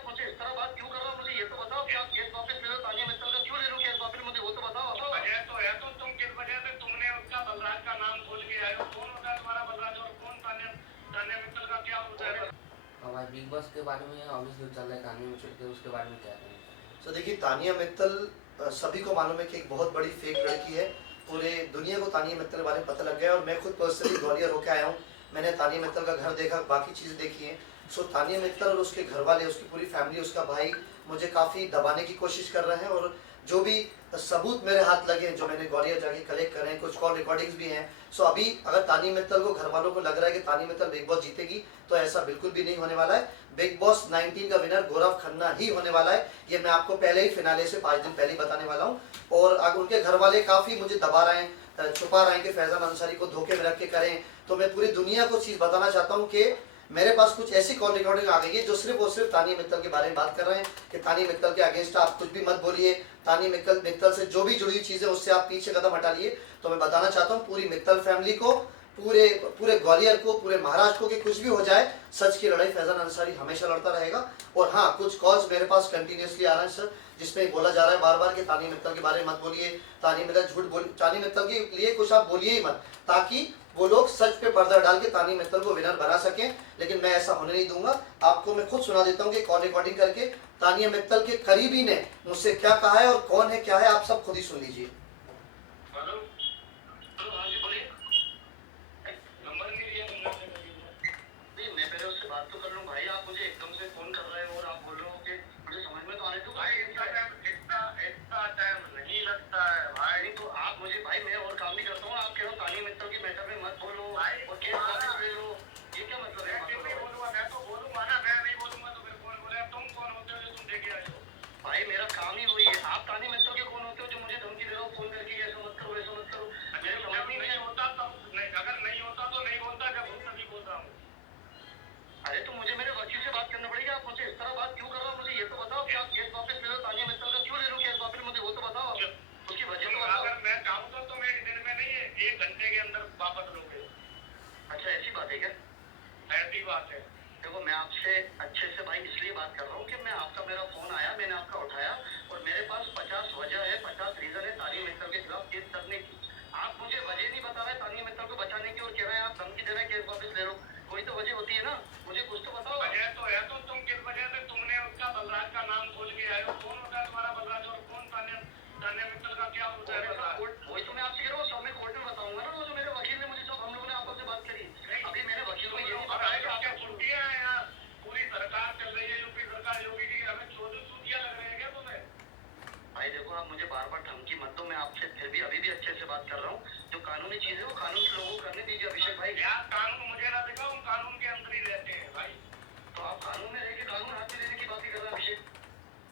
आप मुझे इस तरह बात क्यों कर रहे हो? मुझे ये तो बताओ कि आप केस वापस ले लो, तानिया मित्तल का क्यों ले लो केस वापस? मुझे वो तो बताओ। वजह तो है, तो तुम किस वजह से तुमने उसका बलराज का नाम खोल के आए हो? कौन होता है तुम्हारा बलराज और कौन तान्या तान्या मित्तल का क्या होता है? हमारे बिग बॉस के बारे में ऑब्वियसली चल रहा है तानिया मित्तल के, उसके बारे में क्या कहेंगे? तो देखिए, तानिया मित्तल सभी को मालूम है कि एक बहुत बड़ी फेक लड़की है। पूरे दुनिया को तानिया मित्तल के बारे में पता लग गया है और मैं खुद पर्सनली ग्वालियर होकर आया हूँ। मैंने तानिया मित्तल का घर देखा, बाकी चीज़ें देखी हैं। सो तानिया मित्तल और उसके घर वाले, उसकी पूरी फैमिली, उसका भाई मुझे काफ़ी दबाने की कोशिश कर रहे हैं। और जो भी सबूत मेरे हाथ लगे हैं, जो मैंने ग्वालियर जाके कलेक्ट करे हैं, कुछ कॉल रिकॉर्डिंग्स भी हैं। सो अभी अगर तानिया मित्तल को, घर वालों को लग रहा है कि तानिया मित्तल बिग बॉस जीतेगी, तो ऐसा बिल्कुल भी नहीं होने वाला है। बिग बॉस 19 का विनर गौरव खन्ना ही होने वाला है। ये मैं आपको पहले ही फिनाले से 5 दिन पहले ही बताने वाला हूँ। और अगर उनके घर वाले काफ़ी मुझे दबा रहे हैं, छुपा रहे हैं कि फैज़ान अंसारी को धोखे में रख के करें, तो मैं पूरी दुनिया को चीज़ बताना चाहता हूँ कि मेरे पास कुछ ऐसी कॉल रिकॉर्डिंग आ गई है जो सिर्फ और सिर्फ तानिया मित्तल के बारे में बात कर रहे हैं कि तानिया मित्तल के अगेंस्ट आप कुछ भी मत बोलिए, तानिया मित्तल से जो भी जुड़ी हुई चीज़ें उससे आप पीछे कदम हटा लिए। तो मैं बताना चाहता हूँ पूरी मित्तल फैमिली को, पूरे पूरे ग्वालियर को, पूरे महाराष्ट्र को, कि कुछ भी हो जाए, सच की लड़ाई फैज़ान अंसारी हमेशा लड़ता रहेगा। और हाँ, कुछ कॉल्स मेरे पास कंटिन्यूसली आ रहे हैं सर, जिसमें बोला जा रहा है बार बार कि तानिया मित्तल के बारे में मत बोलिए, तानिया मित्तल झूठ बोल, तानिया मित्तल के लिए कुछ आप बोलिए ही मत, ताकि वो लोग सच पे पर्दा डाल के तानिया मित्तल को विनर बना सकें। लेकिन मैं ऐसा होने नहीं दूंगा। आपको मैं खुद सुना देता हूँ कि कॉल रिकॉर्डिंग करके तानिया मित्तल के करीबी ने मुझसे क्या कहा है और कौन है क्या है, आप सब खुद ही सुन लीजिए। हेलो हेलो, हाँ जी बोलिए। नंबर नहीं दिया तुमने? नहीं, मैं पहले उससे बात तो कर लूँ भाई। आप मुझे एकदम से फोन कर रहे हो और आप बोल रहे हो कि मुझे समझ में तो आने दो भाई, इतना टाइम नहीं लगता है भाई। नहीं तो आप मुझे, भाई मैं और काम भी करता हूँ, आप कह रहे हो तानिया मित्तल की मैटर में मत बोलो भाई, और केस वापस ले लो, ये क्या मतलब है? मैं क्यों नहीं बोलूंगा? मैं तो बोलूंगा ना। मैं नहीं बोलूंगा तो फिर कौन बोले? तुम कौन होते हो जो तुम लेके आए हो? भाई मेरा काम ही वही है। आप तानिया मित्तल के कौन होते हो जो मुझे धमकी दे रहे हो फोन करके, ऐसा मत करो वैसा मत करो? मेरे समझ जब में नहीं नहीं आया। होता तब नहीं, अगर नहीं होता तो नहीं बोलता, जब होता नहीं बोलता हूँ। अरे तो मुझे मेरे वकील से बात करना पड़ेगी। आप मुझे इस तरह बात क्यों कर रहे हो? मुझे ये तो बताओ कि आप केस वापस ले लो, तानिया मित्तल का क्यों ले लो केस वापस? मुझे वो तो बताओ, उसकी वजह तो बताओ। अगर मैं चाहूँ तो तुम 1 दिन में नहीं, 1 घंटे के अंदर वापस लोगे। अच्छा ऐसी बात है क्या? ऐसी बात है। देखो मैं आपसे अच्छे से भाई इसलिए बात कर रहा हूँ कि मैं आपका, मेरा फोन आया, मैंने आपका उठाया और मेरे पास 50 वजह है, 50 रीजन है तानिया मित्तल के खिलाफ केस करने की। आप मुझे वजह नहीं बता रहे तानिया मित्तल को बचाने की और कह रहे हैं आप धमकी दे रहे हैं केस वापस ले लो। कोई तो वजह होती है ना, मुझे कुछ तो बताओ। वजह तो है, तो तुम किस वजह से तुमने उसका बलराज का नाम खोल के आए हो? कौन होता है तुम्हारा बलराज और कौन तान्या तान्या मित्तल का क्या होता है बलराज? वही तो मैं आपसे कह रहा हूँ, सब मैं कोर्ट में बताऊंगा ना। वो जो मेरे वकील ने मुझे, जब हम लोगों ने आपस में बात करी, अभी मैंने वकील को ये नहीं बताया कि क्या आप छुट्टियां हैं? यहाँ पूरी सरकार चल रही है, यूपी सरकार, योगी जी, हमें चूतिया लग रहे हैं क्या तुम्हें? भाई देखो, आप मुझे बार बार धमकी मत दो। मैं आपसे फिर भी अभी भी अच्छे से बात कर रहा हूँ। जो कानूनी चीज है वो कानून के लोगों को करने दीजिए अभिषेक भाई। यार कानून मुझे ना दिखाओ, हम कानून के अंदर ही रहते हैं भाई। तो आप कानून में रह के कानून हाथ में लेने की बात ही कर रहे हैं अभिषेक।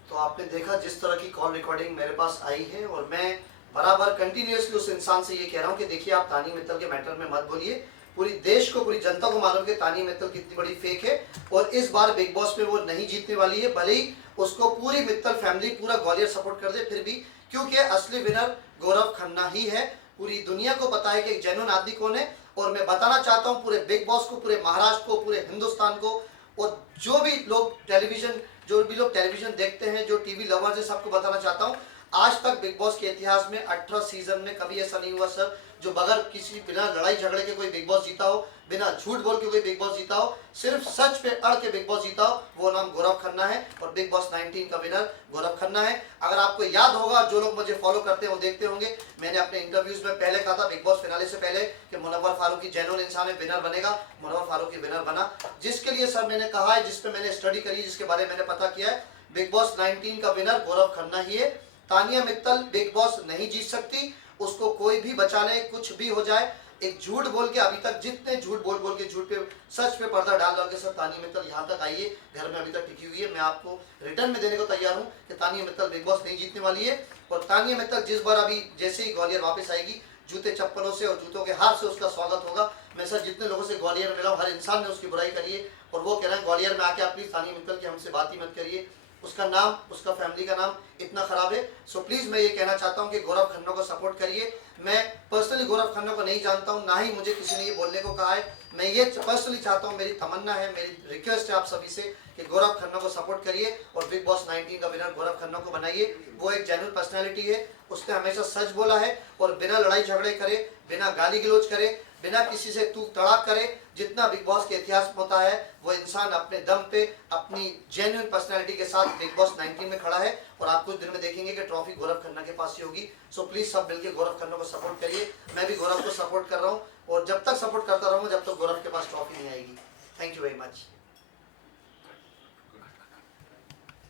तो आपने देखा जिस तरह की कॉल रिकॉर्डिंग मेरे पास आई है, और मैं बराबर कंटिन्यूसली उस इंसान से ये कह रहा हूँ कि देखिए, आप तानिया मित्तल के मैटर में मत बोलिए। पूरी देश को, पूरी जनता को मालूम कि तानिया मित्तल कितनी बड़ी फेक है और इस बार बिग बॉस में वो नहीं जीतने वाली है। भले ही उसको पूरी मित्तल फैमिली, पूरा ग्वालियर सपोर्ट कर दे, फिर भी, क्योंकि असली विनर गौरव खन्ना ही है। पूरी दुनिया को पता है कि एक जेन्युइन आदमी कौन है। और मैं बताना चाहता हूँ पूरे बिग बॉस को, पूरे महाराष्ट्र को, पूरे हिंदुस्तान को, और जो भी लोग टेलीविजन देखते हैं, जो टीवी लवर्स है, सबको बताना चाहता हूँ, आज तक बिग बॉस के इतिहास में 18 सीजन में कभी ऐसा नहीं हुआ सर, जो बगैर किसी, बिना लड़ाई झगड़े के कोई बिग बॉस जीता हो, बिना झूठ बोल के कोई बिग बॉस जीता हो, सिर्फ सच पे अड़ के बिग बॉस जीता हो, वो नाम गौरव खन्ना है। और बिग बॉस 19 का विनर गौरव खन्ना है। अगर आपको याद होगा, जो लोग मुझे फॉलो करते हैं वो देखते होंगे, मैंने अपने इंटरव्यूज में पहले कहा था, बिग बॉस फिनाले से पहले, कि मुनव्वर फारूकी जेन्युइन इंसान है, विनर बनेगा। मुनव्वर फारूकी विनर बना, जिसके लिए सर मैंने कहा है, जिस पे मैंने स्टडी करी, जिसके बारे में मैंने पता किया है, बिग बॉस 19 का विनर गौरव खन्ना ही है। तानिया मित्तल बिग बॉस नहीं जीत सकती, उसको कोई भी बचा ले, कुछ भी हो जाए। एक झूठ बोल के, अभी तक जितने झूठ बोल के, झूठ पे सच पे पर्दा डाल के सब तानिया मित्तल यहाँ तक आई है, घर में अभी तक टिकी हुई है। मैं आपको रिटर्न में देने को तैयार हूँ कि तानिया मित्तल बिग बॉस नहीं जीतने वाली है। और तानिया मित्तल जिस बार, अभी जैसे ही ग्वालियर वापस आएगी, जूते चप्पलों से और जूतों के हार से उसका स्वागत होगा। मैं सर जितने लोगों से ग्वालियर में मिला हूँ, हर इंसान ने उसकी बुराई करी है और वो कह रहे हैं ग्वालियर में आके आप प्लीज तानिया मित्तल की हमसे बात ही मत करिए। उसका नाम, उसका फैमिली का नाम इतना खराब है। सो प्लीज मैं ये कहना चाहता हूँ कि गौरव खन्ना को सपोर्ट करिए। मैं पर्सनली गौरव खन्ना को नहीं जानता हूँ, ना ही मुझे किसी ने ये बोलने को कहा है मैं ये पर्सनली चाहता हूँ, मेरी तमन्ना है, मेरी रिक्वेस्ट है आप सभी से कि गौरव खन्ना को सपोर्ट करिए और बिग बॉस 19 का विनर गौरव खन्ना को बनाइए। वो एक जेन्युइन पर्सनालिटी है, उसने हमेशा सच बोला है और बिना लड़ाई झगड़े करे, बिना गाली गलौज करे, बिना किसी से तू तड़ाक करे, जितना बिग बॉस के इतिहास में होता है, वो इंसान अपने दम पे अपनी जेन्युइन पर्सनालिटी के साथ बिग बॉस 19 में खड़ा है और आप कुछ दिन में देखेंगे कि ट्रॉफी गौरव खन्ना के पास ही होगी। सो प्लीज सब मिलकर गौरव खन्ना को सपोर्ट करिए। मैं भी गौरव को सपोर्ट कर रहा हूँ और जब तक सपोर्ट करता रहूंगा जब तक गौरव के पास ट्रॉफी नहीं आएगी। Thank you very much.